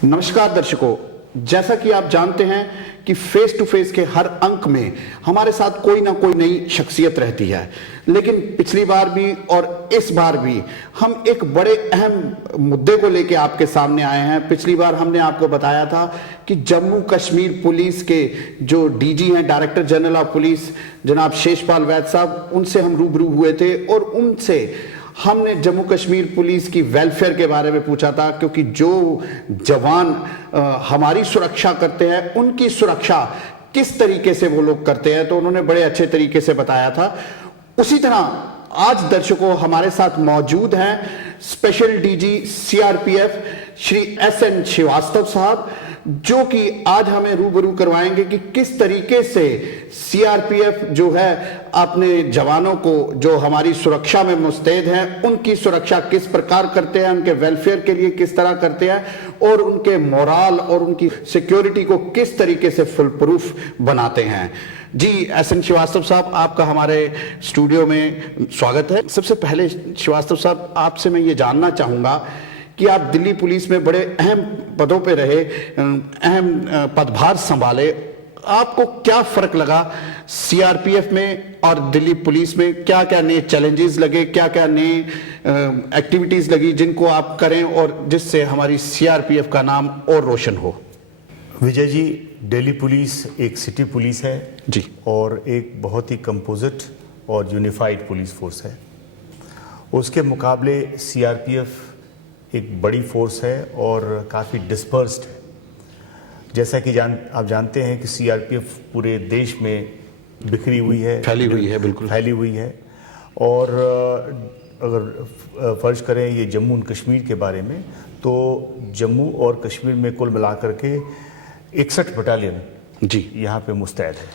नमस्कार दर्शकों, जैसा कि आप जानते हैं कि फेस टू फेस के हर अंक में हमारे साथ कोई ना कोई नई शख्सियत रहती है। लेकिन पिछली बार भी और इस बार भी हम एक बड़े अहम मुद्दे को लेकर आपके सामने आए हैं। पिछली बार हमने आपको बताया था कि जम्मू कश्मीर पुलिस के जो डीजी हैं, डायरेक्टर जनरल ऑफ पुलिस जनाब शेषपाल वैद साहब, उनसे हम रूबरू हुए थे और उनसे हमने जम्मू कश्मीर पुलिस की वेलफेयर के बारे में पूछा था, क्योंकि जो जवान हमारी सुरक्षा करते हैं उनकी सुरक्षा किस तरीके से वो लोग करते हैं, तो उन्होंने बड़े अच्छे तरीके से बताया था। उसी तरह आज दर्शकों हमारे साथ मौजूद हैं special DG CRPF Shri SN Srivastava साहब, जो कि आज हमें रूबरू करवाएंगे कि किस तरीके से सीआरपीएफ जो है अपने जवानों को जो हमारी सुरक्षा में मुस्तैद हैं उनकी सुरक्षा किस प्रकार करते हैं, उनके वेलफेयर के लिए किस तरह करते हैं और उनके मोरल और उनकी सिक्योरिटी को किस तरीके से फुल प्रूफ बनाते हैं। जी एसएन श्रीवास्तव साहब, आपका हमारे स्टूडियो में स्वागत है। सबसे पहले श्रीवास्तव साहब, आपसे मैं ये जानना चाहूँगा कि आप दिल्ली पुलिस में बड़े अहम पदों पे रहे, अहम पदभार संभाले, आपको क्या फर्क लगा सीआरपीएफ में और दिल्ली पुलिस में? क्या क्या नए चैलेंजेस लगे, क्या क्या नए एक्टिविटीज लगी जिनको आप करें और जिससे हमारी सीआरपीएफ का नाम और रोशन हो? विजय जी, दिल्ली पुलिस एक सिटी पुलिस है जी, और एक बहुत ही कंपोजिट और यूनिफाइड पुलिस फोर्स है। उसके मुकाबले सीआरपीएफ एक बड़ी फोर्स है और काफ़ी डिस्पर्स्ड है। जैसा कि आप जानते हैं कि सीआरपीएफ पूरे देश में बिखरी हुई है, फैली हुई है, बिल्कुल फैली हुई है। और अगर फर्ज करें ये जम्मू और कश्मीर के बारे में, तो जम्मू और कश्मीर में कुल मिलाकर के 61 बटालियन जी यहाँ पे मुस्तैद है।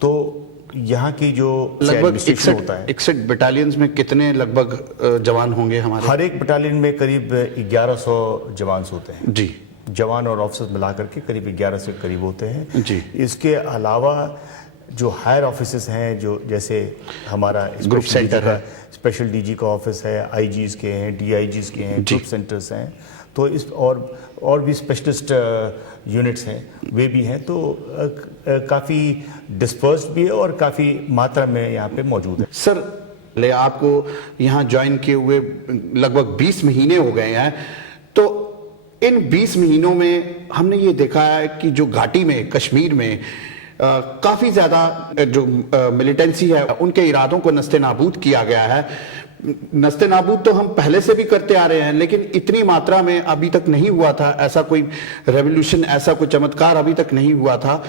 तो यहाँ की जो लगभग होता है 61 बटालियंस में कितने लगभग जवान होंगे हमारे? हर एक बटालियन में करीब 1100 जवान होते हैं जी, जवान और ऑफिसर्स मिलाकर के करीब 1100 के करीब होते हैं जी। इसके अलावा जो हायर ऑफिसर्स हैं, जो जैसे हमारा ग्रुप सेंटर है, स्पेशल डीजी का ऑफिस है, आईजीज के हैं, डीआईजीज के हैं, ग्रुप सेंटर्स हैं, तो इस और भी स्पेशलिस्ट यूनिट्स हैं, वे भी हैं। तो काफ़ी डिस्पर्स्ड भी है और काफ़ी मात्रा में यहाँ पे मौजूद है। सर, ले आपको यहाँ ज्वाइन किए हुए लगभग 20 महीने हो गए हैं, तो इन 20 महीनों में हमने ये देखा है कि जो घाटी में, कश्मीर में काफ़ी ज़्यादा जो मिलिटेंसी है उनके इरादों को नस्ते नाबूद किया गया है। नस्ते नाबूद तो हम पहले से भी करते आ रहे हैं, लेकिन इतनी मात्रा में अभी तक नहीं हुआ था। ऐसा कोई रेवोल्यूशन, ऐसा कोई चमत्कार अभी तक नहीं हुआ था।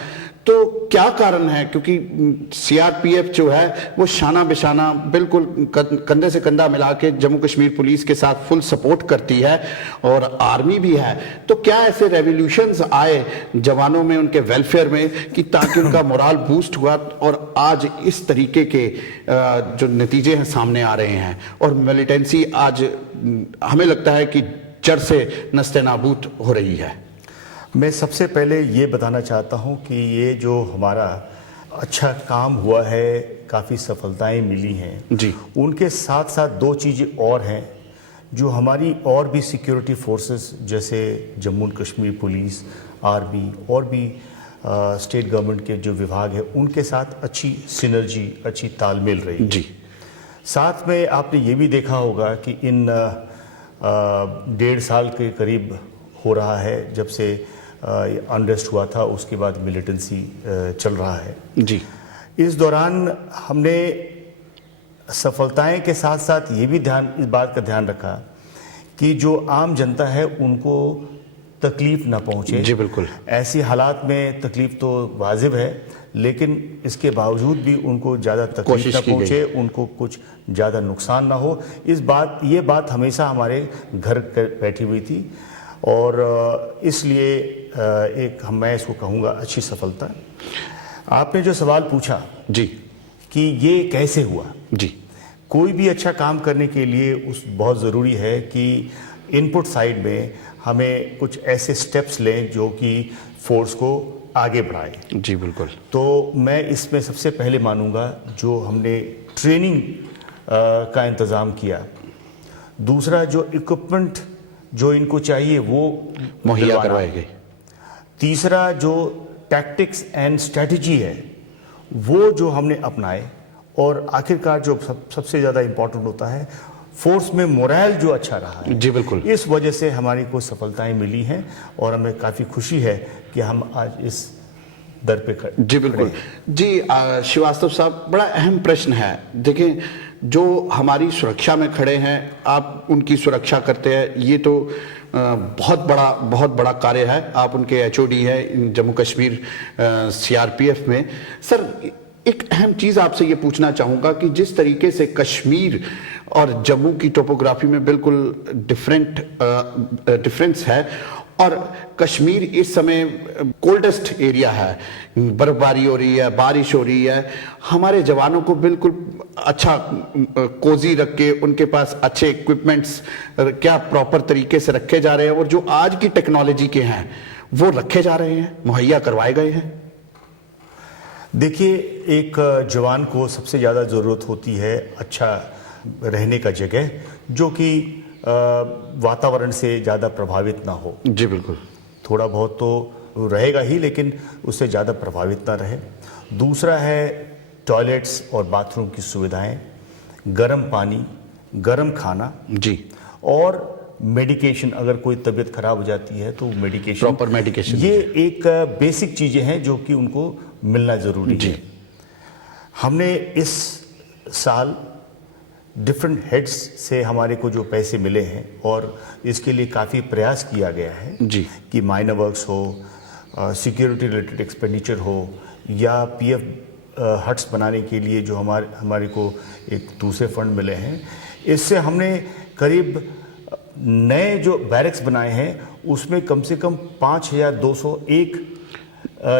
तो क्या कारण है? क्योंकि सीआरपीएफ जो है वो शाना बिशाना बिल्कुल कंधे से कंधा मिला के जम्मू कश्मीर पुलिस के साथ फुल सपोर्ट करती है और आर्मी भी है। तो क्या ऐसे रेवोल्यूशंस आए जवानों में, उनके वेलफेयर में, कि ताकि उनका मोरल बूस्ट हुआ और आज इस तरीके के जो नतीजे हैं सामने आ रहे हैं और मिलिटेंसी आज हमें लगता है कि जड़ से नस्ते नाबूद हो रही है? मैं सबसे पहले ये बताना चाहता हूँ कि ये जो हमारा अच्छा काम हुआ है, काफ़ी सफलताएं मिली हैं जी, उनके साथ साथ दो चीज़ें और हैं जो हमारी और भी सिक्योरिटी फोर्सेस जैसे जम्मू और कश्मीर पुलिस, आर्मी और भी स्टेट गवर्नमेंट के जो विभाग हैं उनके साथ अच्छी सिनर्जी, अच्छी तालमेल रही जी। साथ में आपने ये भी देखा होगा कि इन 1.5 साल के करीब हो रहा है जब से अनरेस्ट हुआ था, उसके बाद मिलिटेंसी चल रहा है जी। इस दौरान हमने सफलताएं के साथ साथ ये भी इस बात का ध्यान रखा कि जो आम जनता है उनको तकलीफ ना पहुंचे। जी बिल्कुल। ऐसी हालात में तकलीफ तो वाजिब है, लेकिन इसके बावजूद भी उनको ज़्यादा तकलीफ ना पहुंचे, उनको कुछ ज़्यादा नुकसान ना हो। ये बात हमेशा हमारे घर बैठी हुई थी और इसलिए मैं इसको कहूँगा अच्छी सफलता। आपने जो सवाल पूछा जी कि ये कैसे हुआ, जी, कोई भी अच्छा काम करने के लिए बहुत ज़रूरी है कि इनपुट साइड में हमें कुछ ऐसे स्टेप्स लें जो कि फोर्स को आगे बढ़ाए। जी बिल्कुल। तो मैं इसमें सबसे पहले मानूंगा जो हमने ट्रेनिंग का इंतज़ाम किया, दूसरा जो इक्विपमेंट जो इनको चाहिए वो मुहैया दिलवाना। करवाई गई। तीसरा जो टैक्टिक्स एंड स्ट्रेटजी है वो जो हमने अपनाए, और आखिरकार जो सबसे ज़्यादा इम्पोर्टेंट होता है, फोर्स में मोरल जो अच्छा रहा है। जी बिल्कुल। इस वजह से हमारी को सफलताएं मिली हैं और हमें काफ़ी खुशी है कि हम आज इस दर पे खड़े। जी बिल्कुल। जी श्रीवास्तव साहब, बड़ा अहम प्रश्न है। देखिए, जो हमारी सुरक्षा में खड़े हैं, आप उनकी सुरक्षा करते हैं, ये तो बहुत बड़ा कार्य है। आप उनके एचओडी है जम्मू कश्मीर सीआरपीएफ में। सर, एक अहम चीज आपसे ये पूछना चाहूंगा कि जिस तरीके से कश्मीर और जम्मू की टोपोग्राफी में बिल्कुल डिफरेंस है, और कश्मीर इस समय कोल्डेस्ट एरिया है, बर्फबारी हो रही है, बारिश हो रही है, हमारे जवानों को बिल्कुल अच्छा कोजी रख के उनके पास अच्छे इक्विपमेंट्स क्या प्रॉपर तरीके से रखे जा रहे हैं, और जो आज की टेक्नोलॉजी के हैं वो रखे जा रहे हैं, मुहैया करवाए गए हैं। देखिए, एक जवान को सबसे ज़्यादा ज़रूरत होती है अच्छा रहने का जगह, जो कि वातावरण से ज़्यादा प्रभावित ना हो। जी बिल्कुल। थोड़ा बहुत तो रहेगा ही, लेकिन उससे ज़्यादा प्रभावित ना रहे। दूसरा है टॉयलेट्स और बाथरूम की सुविधाएं, गर्म पानी, गर्म खाना जी, और मेडिकेशन। अगर कोई तबीयत खराब हो जाती है तो मेडिकेशन, प्रॉपर मेडिकेशन, ये एक बेसिक चीज़ें हैं जो कि उनको मिलना ज़रूरी है। हमने इस साल डिफरेंट हेड्स से हमारे को जो पैसे मिले हैं, और इसके लिए काफ़ी प्रयास किया गया है जी, कि माइनर वर्क्स हो, सिक्योरिटी रिलेटेड एक्सपेंडिचर हो, या पीएफ हट्स बनाने के लिए जो हमारे को एक दूसरे फंड मिले हैं। इससे हमने करीब नए जो बैरक्स बनाए हैं उसमें कम से कम 5201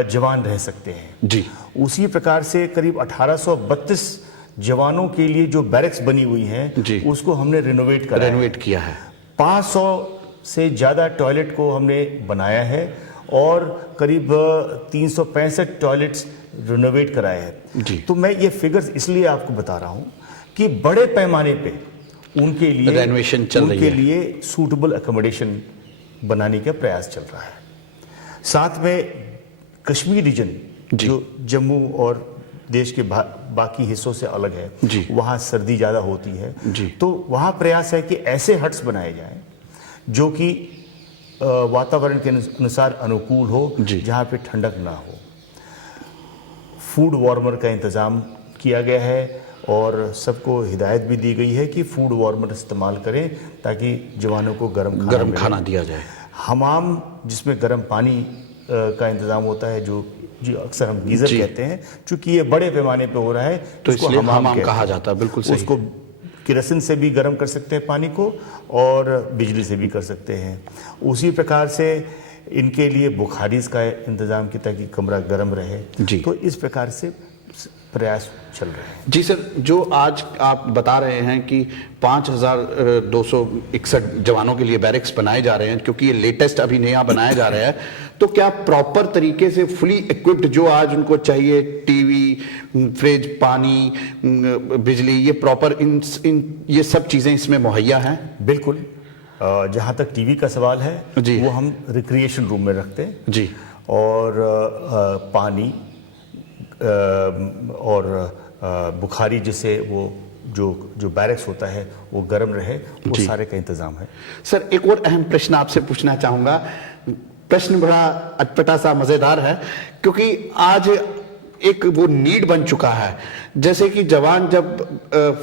जवान रह सकते हैं जी। उसी प्रकार से करीब 1832 जवानों के लिए जो बैरक्स बनी हुई हैं जी, उसको हमने रेनोवेट किया है। 500 से ज़्यादा टॉयलेट को हमने बनाया है, और करीब 365 टॉयलेट्स रेनोवेट कराए हैं जी। तो मैं ये फिगर्स इसलिए आपको बता रहा हूँ कि बड़े पैमाने पे उनके लिए रेनोवेशन चल रही है, उनके लिए सूटेबल अकोमोडेशन बनाने का प्रयास चल रहा है। साथ में कश्मीर रीजन जो जम्मू और देश के बाकी हिस्सों से अलग है, वहाँ सर्दी ज़्यादा होती है, तो वहाँ प्रयास है कि ऐसे हट्स बनाए जाएं जो कि वातावरण के अनुसार अनुकूल हो, जहाँ पे ठंडक ना हो। फूड वार्मर का इंतज़ाम किया गया है, और सबको हिदायत भी दी गई है कि फूड वार्मर इस्तेमाल करें ताकि जवानों को गर्म खाना दिया जाए। हमाम, जिसमें गर्म पानी का इंतज़ाम होता है, जो अक्सर हम गीज़र कहते हैं, चूंकि ये बड़े पैमाने पे हो रहा है तो इसलिए हमाम कहा जाता है। बिल्कुल सही। उसको केरोसिन से भी गर्म कर सकते हैं पानी को, और बिजली से भी कर सकते हैं। उसी प्रकार से इनके लिए बुखारीज का इंतज़ाम किया ताकि कमरा गर्म रहे। तो इस प्रकार से प्रयास चल रहे हैं। जी सर, जो आज आप बता रहे हैं कि 5261 जवानों के लिए बैरक्स बनाए जा रहे हैं, क्योंकि ये लेटेस्ट अभी नया बनाया जा रहा है, तो क्या प्रॉपर तरीके से फुली इक्विप्ड जो आज उनको चाहिए, टीवी, फ्रिज, पानी, बिजली, ये प्रॉपर इन ये सब चीज़ें इसमें मुहैया हैं? बिल्कुल। जहाँ तक टीवी का सवाल है वो हम रिक्रिएशन रूम में रखते हैं जी, और पानी और बुखारी, जिससे वो जो बैरक्स होता है वो गर्म रहे, वो सारे का इंतजाम है। सर, एक और अहम प्रश्न आपसे पूछना चाहूंगा। प्रश्न बड़ा अटपटा सा मजेदार है, क्योंकि आज एक वो नीड बन चुका है। जैसे कि जवान जब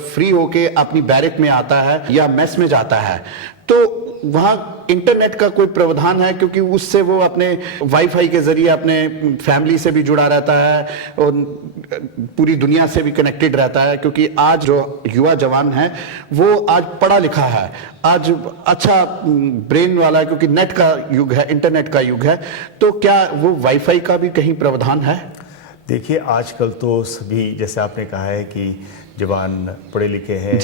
फ्री होके अपनी बैरक में आता है या मेस में जाता है, तो वहाँ इंटरनेट का कोई प्रावधान है, क्योंकि उससे वो अपने वाईफाई के जरिए अपने फैमिली से भी जुड़ा रहता है और पूरी दुनिया से भी कनेक्टेड रहता है। क्योंकि आज जो युवा जवान है वो आज पढ़ा लिखा है, आज अच्छा ब्रेन वाला है, क्योंकि नेट का युग है, इंटरनेट का युग है। तो क्या वो वाईफाई का भी कहीं प्रावधान है? देखिए, आजकल तो सभी, जैसे आपने कहा है कि जवान पढ़े लिखे हैं,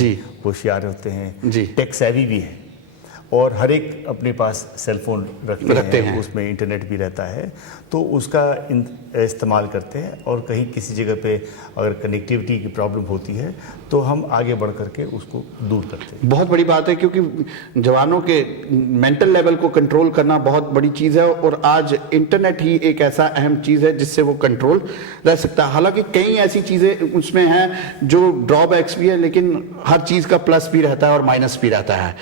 होशियार होते हैं, टेक सेवी भी है, और हर एक अपने पास सेल फोन रखते हैं, उसमें इंटरनेट भी रहता है, तो उसका इस्तेमाल करते हैं। और कहीं किसी जगह पे अगर कनेक्टिविटी की प्रॉब्लम होती है तो हम आगे बढ़ करके उसको दूर करते हैं। बहुत बड़ी बात है, क्योंकि जवानों के मेंटल लेवल को कंट्रोल करना बहुत बड़ी चीज़ है, और आज इंटरनेट ही एक ऐसा अहम चीज़ है जिससे वो कंट्रोल रह सकता है। हालांकि कई ऐसी चीज़ें उसमें हैं जो ड्रॉबैक्स भी है, लेकिन हर चीज़ का प्लस भी रहता है और माइनस भी रहता है।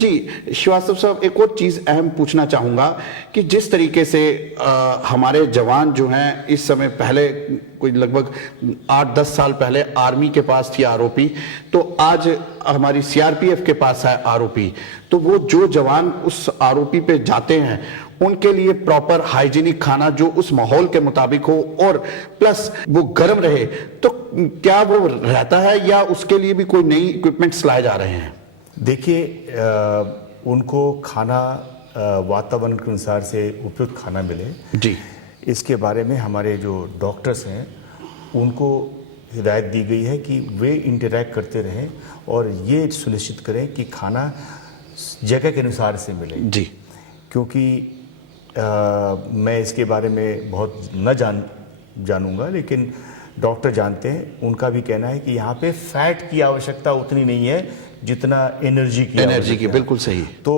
जी श्रीवास्तव साहब, एक और चीज़ अहम पूछना चाहूँगा कि जिस तरीके से हमारे जवान जो हैं इस समय, पहले कोई लगभग 8-10 साल पहले आर्मी के पास थी आरओपी, तो आज हमारी सीआरपीएफ के पास है आरओपी। तो वो जो जवान उस आरओपी पे जाते हैं उनके लिए प्रॉपर हाइजीनिक खाना जो उस माहौल के मुताबिक हो और प्लस वो गर्म रहे, तो क्या वो रहता है या उसके लिए भी कोई नई इक्विपमेंट्स लाए जा रहे हैं? देखिए, उनको खाना वातावरण के अनुसार से उपयुक्त खाना मिले जी, इसके बारे में हमारे जो डॉक्टर्स हैं उनको हिदायत दी गई है कि वे इंटरैक्ट करते रहें और ये सुनिश्चित करें कि खाना जगह के अनुसार से मिले जी। क्योंकि मैं इसके बारे में बहुत न जानूंगा, लेकिन डॉक्टर जानते हैं। उनका भी कहना है कि यहाँ पे फैट की आवश्यकता उतनी नहीं है जितना एनर्जी की बिल्कुल सही। तो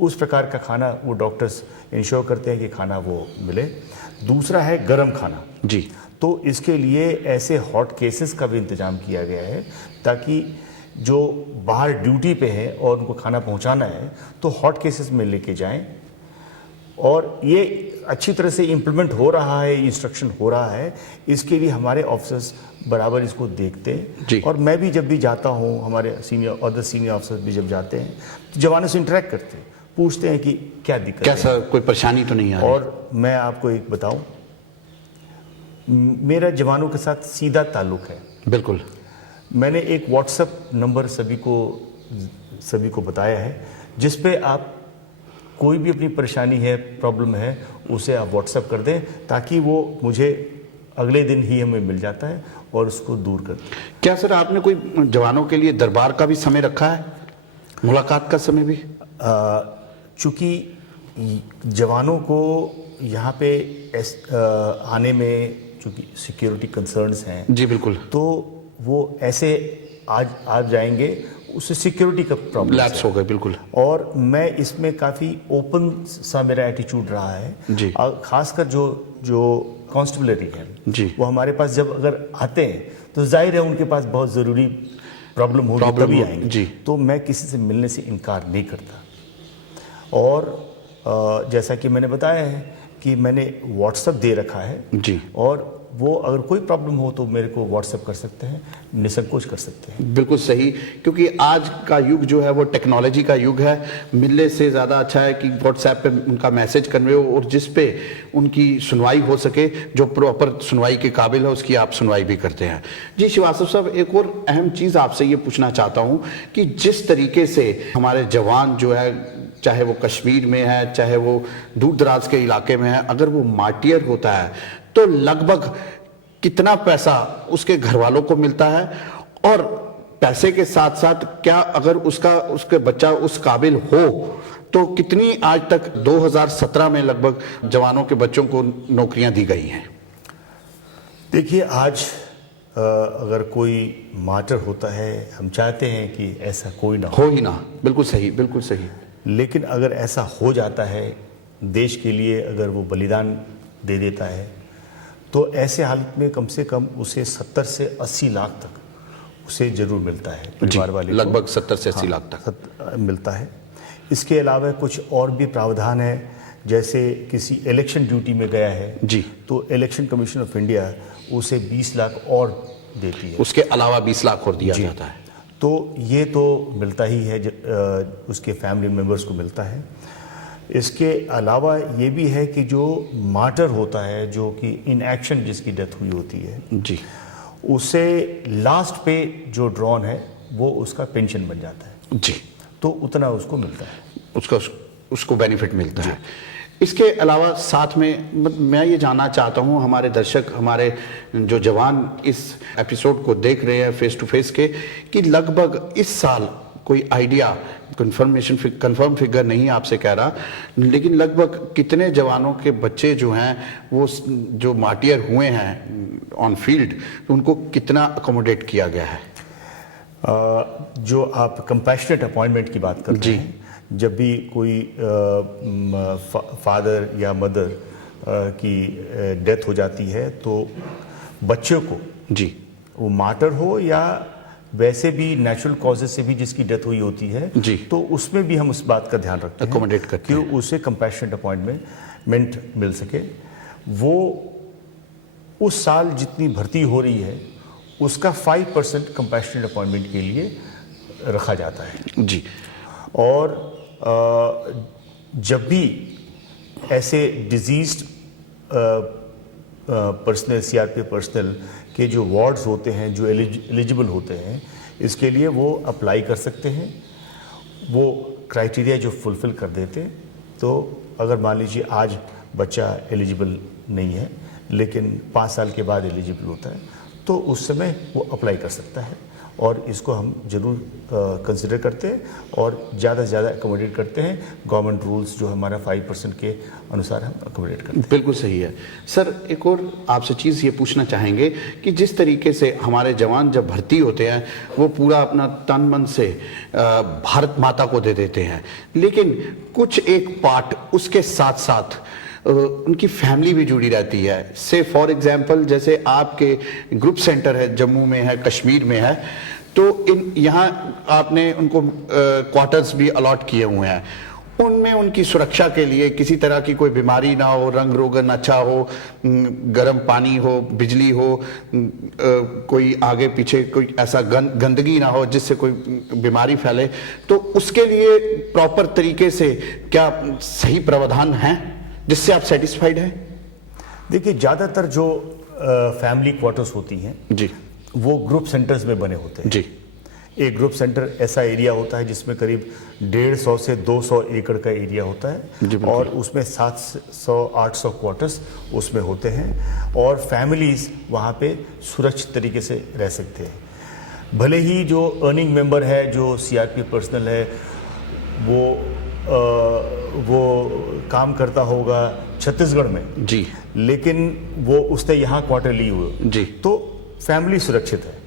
उस प्रकार का खाना वो डॉक्टर्स इंश्योर करते हैं कि खाना वो मिले। दूसरा है गर्म खाना जी, तो इसके लिए ऐसे हॉट केसेस का भी इंतजाम किया गया है ताकि जो बाहर ड्यूटी पे है और उनको खाना पहुंचाना है तो हॉट केसेस में लेके जाएं। और ये अच्छी तरह से इम्प्लीमेंट हो रहा है, इंस्ट्रक्शन हो रहा है, इसके लिए हमारे ऑफिसर्स बराबर इसको देखते हैं। और मैं भी जब भी जाता हूँ, हमारे सीनियर ऑफिसर्स भी जब जाते हैं तो जवानों से इंटरेक्ट करते हैं, पूछते हैं कि क्या दिक्कत है, कैसा, कोई परेशानी तो नहीं आ रही। और मैं आपको एक बताऊं, मेरा जवानों के साथ सीधा ताल्लुक है। बिल्कुल। मैंने एक व्हाट्सएप नंबर सभी को बताया है जिस पे आप कोई भी अपनी परेशानी है, प्रॉब्लम है, उसे आप व्हाट्सएप कर दें ताकि वो मुझे अगले दिन ही हमें मिल जाता है और उसको दूर कर दें। क्या सर आपने कोई जवानों के लिए दरबार का भी समय रखा है, मुलाकात का समय भी? चूँकि जवानों को यहाँ पे आने में चूँकि सिक्योरिटी कंसर्न्स हैं जी बिल्कुल, तो वो ऐसे आज जाएंगे, उससे सिक्योरिटी का प्रॉब्लम लैप्स हो गए। बिल्कुल। और मैं इसमें काफ़ी ओपन सा मेरा एटीट्यूड रहा है जी। खासकर जो कॉन्स्टेबलरी है जी, वो हमारे पास जब अगर आते हैं तो जाहिर है उनके पास बहुत ज़रूरी प्रॉब्लम होगी, तभी आएंगे जी। तो मैं किसी से मिलने से इनकार नहीं करता। और जैसा कि मैंने बताया है कि मैंने व्हाट्सएप दे रखा है जी, और वो अगर कोई प्रॉब्लम हो तो मेरे को व्हाट्सएप कर सकते हैं, निसंकोच कर सकते हैं। बिल्कुल सही, क्योंकि आज का युग जो है वो टेक्नोलॉजी का युग है। मिलने से ज़्यादा अच्छा है कि व्हाट्सएप पे उनका मैसेज कन्वे हो और जिस पे उनकी सुनवाई हो सके, जो प्रॉपर सुनवाई के काबिल है उसकी आप सुनवाई भी करते हैं। जी श्रीवास्तव साहब, एक और अहम चीज़ आपसे ये पूछना चाहता हूँ कि जिस तरीके से हमारे जवान जो है, चाहे वो कश्मीर में है, चाहे वो दूर दराज के इलाके में है, अगर वो मार्टियर होता है तो लगभग कितना पैसा उसके घर वालों को मिलता है, और पैसे के साथ साथ क्या अगर उसके बच्चा उस काबिल हो तो कितनी आज तक 2017 में लगभग जवानों के बच्चों को नौकरियां दी गई हैं? देखिए, आज अगर कोई मार्टर होता है, हम चाहते हैं कि ऐसा कोई ना हो ही ना। बिल्कुल सही, बिल्कुल सही। लेकिन अगर ऐसा हो जाता है, देश के लिए अगर वो बलिदान दे देता है, तो ऐसे हालत में कम से कम उसे 70 से 80 लाख तक उसे जरूर मिलता है, परिवार वाले लगभग 70 से 80 लाख तक मिलता है। इसके अलावा कुछ और भी प्रावधान है, जैसे किसी इलेक्शन ड्यूटी में गया है जी, तो इलेक्शन कमीशन ऑफ इंडिया उसे 20 लाख और देती है, उसके अलावा 20 लाख और दिया जाता है। तो ये तो मिलता ही है, उसके फैमिली मेम्बर्स को मिलता है। इसके अलावा ये भी है कि जो मार्टर होता है, जो कि इन एक्शन जिसकी डेथ हुई होती है जी, उसे लास्ट पे जो ड्रॉन है वो उसका पेंशन बन जाता है जी, तो उतना उसको मिलता है, उसको बेनिफिट मिलता है। इसके अलावा साथ में मैं ये जानना चाहता हूँ, हमारे दर्शक, हमारे जो जवान इस एपिसोड को देख रहे हैं फेस टू फेस के, कि लगभग इस साल कोई आइडिया, कंफर्म फिगर नहीं आपसे कह रहा, लेकिन लगभग कितने जवानों के बच्चे जो हैं वो जो मार्टियर हुए हैं ऑन फील्ड, उनको कितना अकोमोडेट किया गया है? जो आप कंपैशनेट अपॉइंटमेंट की बात करते जी। हैं, जब भी कोई फादर या मदर की डेथ हो जाती है तो बच्चों को, जी, वो मार्टर हो या वैसे भी नेचुरल कॉजेज से भी जिसकी डेथ हुई होती है, जी, तो उसमें भी हम उस बात का ध्यान रखते हैं अकोमोडेट करते कि हैं उसे कंपैशनेट अपॉइंटमेंट मिल सके। वो उस साल जितनी भर्ती हो रही है उसका 5% कंपैशनेट अपॉइंटमेंट के लिए रखा जाता है। जी। और जब भी ऐसे डिजीज्ड पर्सनल, सीआरपीएफ पर्सनल के जो वार्ड्स होते हैं, जो एलिजिबल होते हैं, इसके लिए वो अप्लाई कर सकते हैं। वो क्राइटेरिया जो फुलफिल कर देते, तो अगर मान लीजिए आज बच्चा एलिजिबल नहीं है लेकिन 5 साल के बाद एलिजिबल होता है, तो उस समय वो अप्लाई कर सकता है। और इसको हम जरूर कंसिडर करते हैं और ज़्यादा से ज़्यादा अकोमोडेट करते हैं। गवर्नमेंट रूल्स जो हमारा 5% के अनुसार हम अकोमोडेट करते हैं। बिल्कुल सही है सर। एक और आपसे चीज़ ये पूछना चाहेंगे कि जिस तरीके से हमारे जवान जब भर्ती होते हैं वो पूरा अपना तन मन से भारत माता को दे देते हैं, लेकिन कुछ एक पार्ट उसके साथ साथ उनकी फैमिली भी जुड़ी रहती है। से फॉर एग्जांपल जैसे आपके ग्रुप सेंटर है, जम्मू में है, कश्मीर में है, तो यहाँ आपने उनको क्वार्टर्स भी अलॉट किए हुए हैं। उनमें उनकी सुरक्षा के लिए किसी तरह की कोई बीमारी ना हो, रंग रोगन अच्छा हो, गर्म पानी हो, बिजली हो, कोई आगे पीछे कोई ऐसा गंदगी ना हो जिससे कोई बीमारी फैले, तो उसके लिए प्रॉपर तरीके से क्या सही प्रावधान हैं जिससे आप सेटिस्फाइड हैं? देखिए, ज़्यादातर जो फैमिली क्वार्टर्स होती हैं जी, वो ग्रुप सेंटर्स में बने होते हैं। जी। एक ग्रुप सेंटर ऐसा एरिया होता है जिसमें करीब 150 से 200 एकड़ का एरिया होता है और उसमें 700-800 क्वार्टर्स उसमें होते हैं और फैमिलीज वहाँ पे सुरक्षित तरीके से रह सकते हैं। भले ही जो अर्निंग मेंबर है, जो सीआरपीएफ पर्सनल है, वो काम करता होगा छत्तीसगढ़ में, जी, लेकिन वो उसने यहाँ क्वार्टर ली हुए, जी, तो फैमिली सुरक्षित है।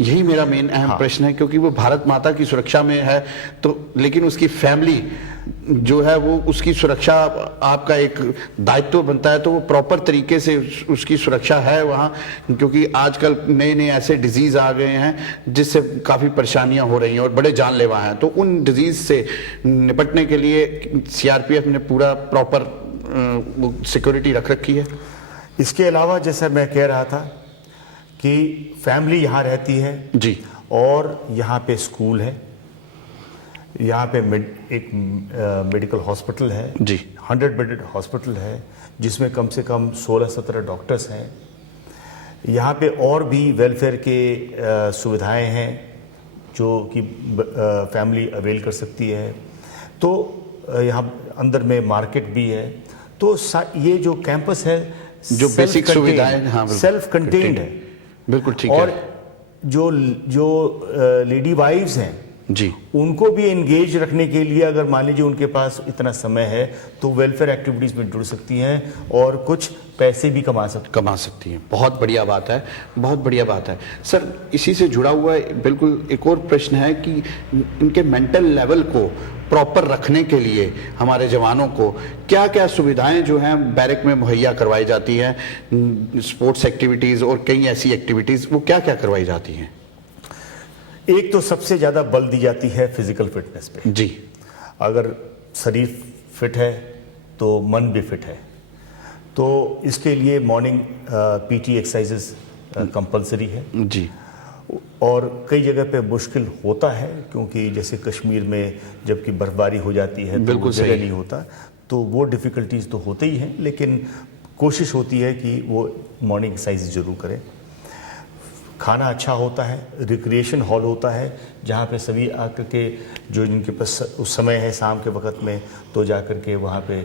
यही मेरा मेन अहम प्रश्न है, क्योंकि वो भारत माता की सुरक्षा में है, तो लेकिन उसकी फैमिली जो है वो उसकी सुरक्षा आपका एक दायित्व बनता है, तो वो प्रॉपर तरीके से उसकी सुरक्षा है वहाँ, क्योंकि आजकल नए नए ऐसे डिजीज आ गए हैं जिससे काफ़ी परेशानियां हो रही हैं और बड़े जानलेवा हैं। तो उन डिजीज से निपटने के लिए सीआरपीएफ ने पूरा प्रॉपर सिक्योरिटी रख रखी है। इसके अलावा जैसा मैं कह रहा था कि फैमिली यहाँ रहती है जी, और यहाँ पे स्कूल है, यहाँ पे एक मेडिकल हॉस्पिटल है जी, 100 बेडेड हॉस्पिटल है जिसमें कम से कम 16-17 डॉक्टर्स हैं। यहाँ पे और भी वेलफेयर के सुविधाएं हैं जो कि फैमिली अवेल कर सकती है। तो यहाँ अंदर में मार्केट भी है। तो ये जो कैंपस है जो बेसिक सुविधाएं, हाँ, सेल्फ कंटेन्ड है, बिल्कुल ठीक है। और जो लेडी वाइव्स हैं जी, उनको भी एंगेज रखने के लिए अगर मान लीजिए उनके पास इतना समय है तो वेलफेयर एक्टिविटीज में जुड़ सकती हैं और कुछ पैसे भी कमा सकती हैं। बहुत बढ़िया बात है, बहुत बढ़िया बात है सर। इसी से जुड़ा हुआ बिल्कुल एक और प्रश्न है कि इनके मेंटल लेवल को प्रॉपर रखने के लिए हमारे जवानों को क्या क्या सुविधाएं जो हैं बैरक में मुहैया करवाई जाती हैं, स्पोर्ट्स एक्टिविटीज़ और कई ऐसी एक्टिविटीज़, वो क्या क्या करवाई जाती हैं? एक तो सबसे ज़्यादा बल दी जाती है फिजिकल फिटनेस पे। जी, अगर शरीर फिट है तो मन भी फिट है, तो इसके लिए मॉर्निंग पीटी एक्सरसाइजेस कंपलसरी है जी। और कई जगह पे मुश्किल होता है क्योंकि जैसे कश्मीर में जबकि बर्फबारी हो जाती है तो वो जगह नहीं होता, तो वो डिफ़िकल्टीज तो होते ही हैं, लेकिन कोशिश होती है कि वो मॉर्निंग एक्सरसाइज जरूर करें। खाना अच्छा होता है, रिक्रिएशन हॉल होता है जहाँ पे सभी आकर के जो जिनके पास उस समय है शाम के वक्त में तो जाकर के वहाँ पे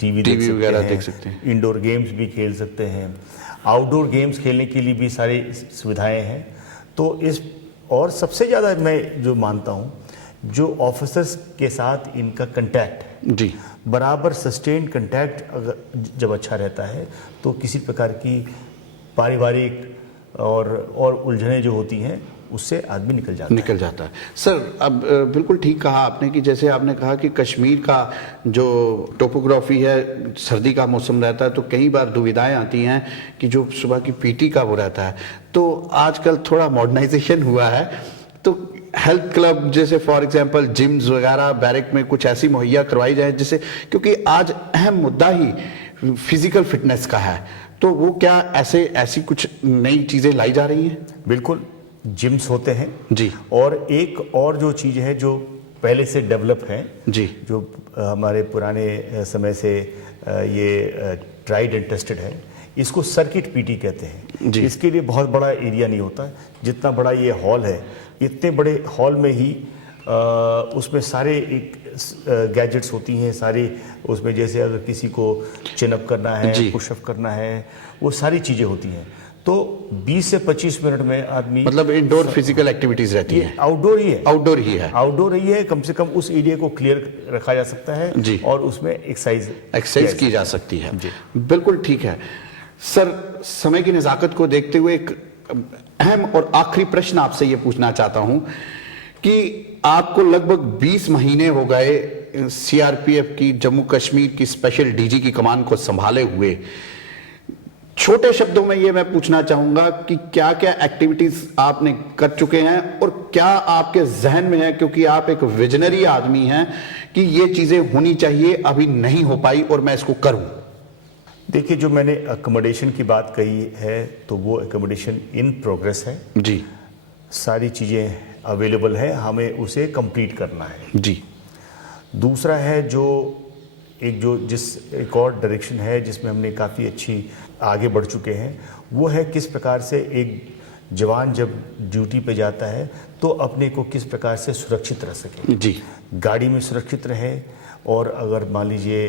टीवी वगैरह देख सकते हैं, इंडोर गेम्स भी खेल सकते हैं, आउटडोर गेम्स खेलने के लिए भी सारी सुविधाएं हैं। तो इस और सबसे ज़्यादा मैं जो मानता हूँ जो ऑफिसर्स के साथ इनका कंटैक्ट है जी, बराबर सस्टेन्ड कंटैक्ट अगर जब अच्छा रहता है तो किसी प्रकार की पारिवारिक और उलझनें जो होती हैं उससे आदमी निकल जाता है। सर, अब बिल्कुल ठीक कहा आपने कि जैसे आपने कहा कि कश्मीर का जो टोपोग्राफी है, सर्दी का मौसम रहता है तो कई बार दुविधाएं आती हैं कि जो सुबह की पीटी का वो रहता है, तो आजकल थोड़ा मॉडर्नाइजेशन हुआ है, तो हेल्थ क्लब जैसे फॉर एग्जांपल जिम्स वगैरह बैरक में कुछ ऐसी मुहैया करवाई जाए जिससे, क्योंकि आज अहम मुद्दा ही फिजिकल फिटनेस का है, तो वो क्या ऐसी कुछ नई चीजें लाई जा रही हैं? बिल्कुल, जिम्स होते हैं जी, और एक और जो चीज़ है जो पहले से डेवलप है जी, जो हमारे पुराने समय से ये ट्राइड एंड टेस्टेड है, इसको सर्किट पीटी कहते हैं जी। इसके लिए बहुत बड़ा एरिया नहीं होता, जितना बड़ा ये हॉल है इतने बड़े हॉल में ही उसमें सारे एक गैजेट्स होती हैं सारी, उसमें जैसे अगर किसी को चिनअप करना है, पुशअप करना है, वो सारी चीज़ें होती हैं, तो 20 से 25 मिनट में आदमी, मतलब इंडोर फिजिकल एक्टिविटीज रहती है, आउटडोर ही है, आउटडोर ही है, कम से कम उस एरिया को क्लियर रखा जा सकता है जी, और उसमें एक्सरसाइज की जा सकती है जी। बिल्कुल ठीक है सर। समय की नज़ाकत को देखते हुए एक अहम और आखिरी प्रश्न आपसे ये पूछना चाहता हूं कि आपको लगभग 20 महीने हो गए सीआरपीएफ की जम्मू कश्मीर की स्पेशल डीजी की कमान को संभाले हुए, छोटे शब्दों में ये मैं पूछना चाहूंगा कि क्या क्या एक्टिविटीज आपने कर चुके हैं और क्या आपके जहन में है, क्योंकि आप एक विजनरी आदमी हैं, कि ये चीजें होनी चाहिए, अभी नहीं हो पाई और मैं इसको करूं? देखिए, जो मैंने अकोमोडेशन की बात कही है तो वो अकोमोडेशन इन प्रोग्रेस है जी, सारी चीज़ें अवेलेबल है, हमें उसे कंप्लीट करना है जी। दूसरा है एक और डायरेक्शन है जिसमें हमने काफ़ी अच्छी आगे बढ़ चुके हैं, वो है किस प्रकार से एक जवान जब ड्यूटी पे जाता है तो अपने को किस प्रकार से सुरक्षित रह सके, जी, गाड़ी में सुरक्षित रहे, और अगर मान लीजिए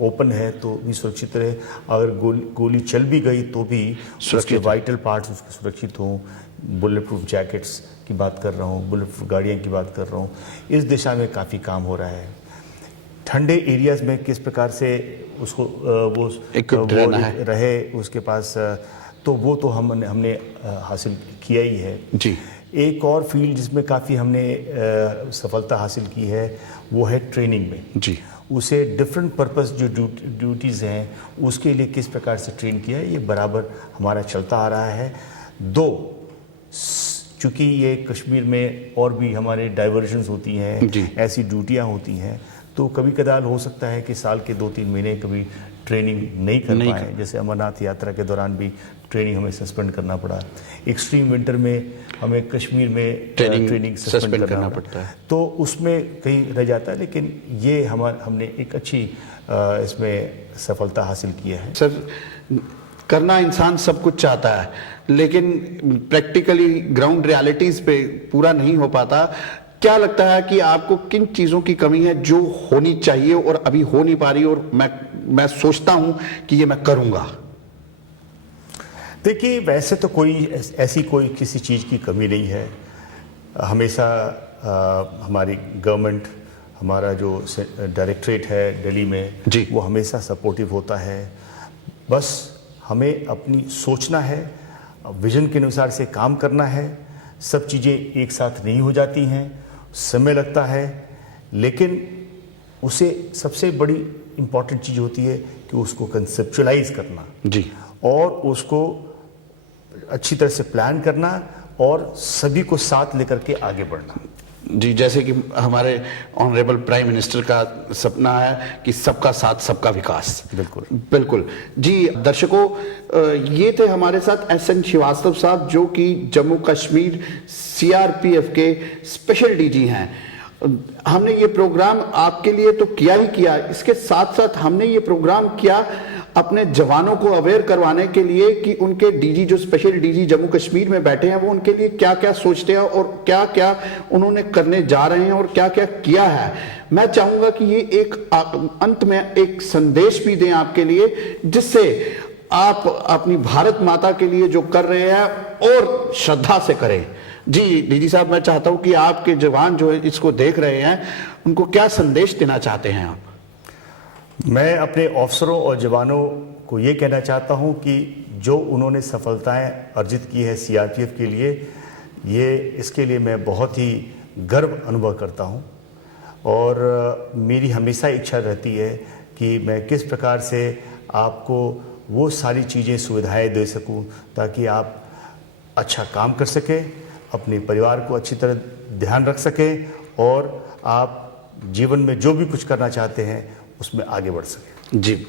ओपन है तो भी सुरक्षित रहे, अगर गोली चल भी गई तो भी उसके वाइटल पार्ट्स उसके सुरक्षित हों। बुलेट प्रूफ जैकेट्स की बात कर रहा हूँ, बुलेट प्रूफ गाड़ियाँ की बात कर रहा हूँ, इस दिशा में काफ़ी काम हो रहा है। ठंडे एरियाज में किस प्रकार से उसको वो रहे उसके पास, तो वो तो हमने हासिल किया ही है जी। एक और फील्ड जिसमें काफ़ी हमने सफलता हासिल की है वो है ट्रेनिंग में जी, उसे डिफरेंट पर्पस जो ड्यूटीज़ हैं उसके लिए किस प्रकार से ट्रेन किया है, ये बराबर हमारा चलता आ रहा है। चूँकि ये कश्मीर में और भी हमारे डाइवर्जन्स होती हैं, ऐसी ड्यूटियाँ होती हैं, तो कभी कदार हो सकता है कि साल के 2-3 महीने कभी ट्रेनिंग नहीं कर पाए, जैसे अमरनाथ यात्रा के दौरान भी ट्रेनिंग हमें सस्पेंड करना पड़ा, एक्सट्रीम विंटर में हमें कश्मीर में ट्रेनिंग सस्पेंड करना पड़ता है, तो उसमें कहीं रह जाता है, लेकिन ये हमने एक अच्छी इसमें सफलता हासिल किया है। सर, करना इंसान सब कुछ चाहता है, लेकिन प्रैक्टिकली ग्राउंड रियलिटीज पे पूरा नहीं हो पाता। क्या लगता है कि आपको किन चीजों की कमी है जो होनी चाहिए और अभी हो नहीं पा रही, और मैं सोचता हूं कि ये मैं करूंगा? देखिए, वैसे तो ऐसी कोई किसी चीज़ की कमी नहीं है। हमेशा हमारी गवर्नमेंट, हमारा जो डायरेक्टरेट है दिल्ली में जी, वो हमेशा सपोर्टिव होता है। बस हमें अपनी सोचना है, विजन के अनुसार से काम करना है। सब चीज़ें एक साथ नहीं हो जाती हैं, समय लगता है, लेकिन उसे सबसे बड़ी इम्पॉर्टेंट चीज़ होती है कि उसको कंसेप्चुअलाइज करना जी, और उसको अच्छी तरह से प्लान करना और सभी को साथ लेकर के आगे बढ़ना। जी, जैसे कि हमारे ऑनरेबल प्राइम मिनिस्टर का सपना है कि सबका साथ सबका विकास। बिल्कुल बिल्कुल जी। दर्शकों, ये थे हमारे साथ एसएन श्रीवास्तव साहब, जो कि जम्मू कश्मीर सीआरपीएफ के स्पेशल डीजी हैं। हमने ये प्रोग्राम आपके लिए तो किया ही किया, इसके साथ साथ हमने ये प्रोग्राम किया अपने जवानों को अवेयर करवाने के लिए कि उनके डीजी, जो स्पेशल डीजी जम्मू कश्मीर में बैठे हैं, वो उनके लिए क्या क्या सोचते हैं और क्या क्या उन्होंने करने जा रहे हैं और क्या क्या किया है। मैं चाहूंगा कि ये एक अंत में एक संदेश भी दें आपके लिए, जिससे आप अपनी भारत माता के लिए जो कर रहे हैं और श्रद्धा से करें। जी डीजी साहब, मैं चाहता हूं कि आपके जवान जो है इसको देख रहे हैं, उनको क्या संदेश देना चाहते हैं आप? मैं अपने अफसरों और जवानों को ये कहना चाहता हूं कि जो उन्होंने सफलताएं अर्जित की है सीआरपीएफ के लिए, इसके लिए मैं बहुत ही गर्व अनुभव करता हूं। और मेरी हमेशा इच्छा रहती है कि मैं किस प्रकार से आपको वो सारी चीज़ें सुविधाएं दे सकूं ताकि आप अच्छा काम कर सकें, अपने परिवार को अच्छी तरह ध्यान रख सकें और आप जीवन में जो भी कुछ करना चाहते हैं उसमें आगे बढ़ सकें। जी,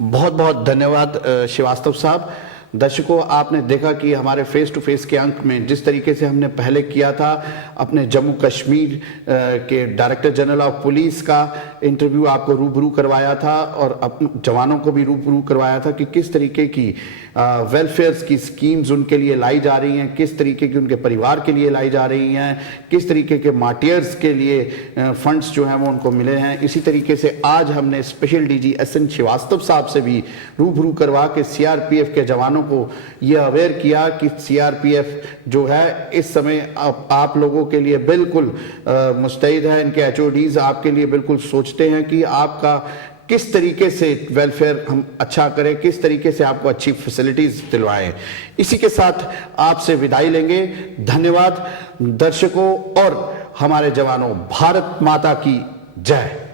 बहुत बहुत धन्यवाद श्रीवास्तव साहब। दर्शकों, आपने देखा कि हमारे फेस टू फेस के अंक में जिस तरीके से हमने पहले किया था, अपने जम्मू कश्मीर के डायरेक्टर जनरल ऑफ पुलिस का इंटरव्यू आपको रूबरू करवाया था और अपने जवानों को भी रूबरू करवाया था कि किस तरीके की वेलफेयर की स्कीम्स उनके लिए लाई जा रही हैं, किस तरीके की उनके परिवार के लिए लाई जा रही हैं, किस तरीके के मार्टियर्स के लिए फंड्स जो हैं वो उनको मिले हैं। इसी तरीके से आज हमने स्पेशल डीजी एसएन श्रीवास्तव साहब से भी रूबरू करवा के सीआरपीएफ के जवानों को ये अवेयर किया कि सीआरपीएफ जो है इस समय आप लोगों के लिए बिल्कुल मुस्तैद है। इनके एचओडीज आपके लिए बिल्कुल सोचते हैं कि आपका किस तरीके से वेलफेयर हम अच्छा करें, किस तरीके से आपको अच्छी फैसिलिटीज दिलवाएं। इसी के साथ आपसे विदाई लेंगे। धन्यवाद दर्शकों और हमारे जवानों। भारत माता की जय।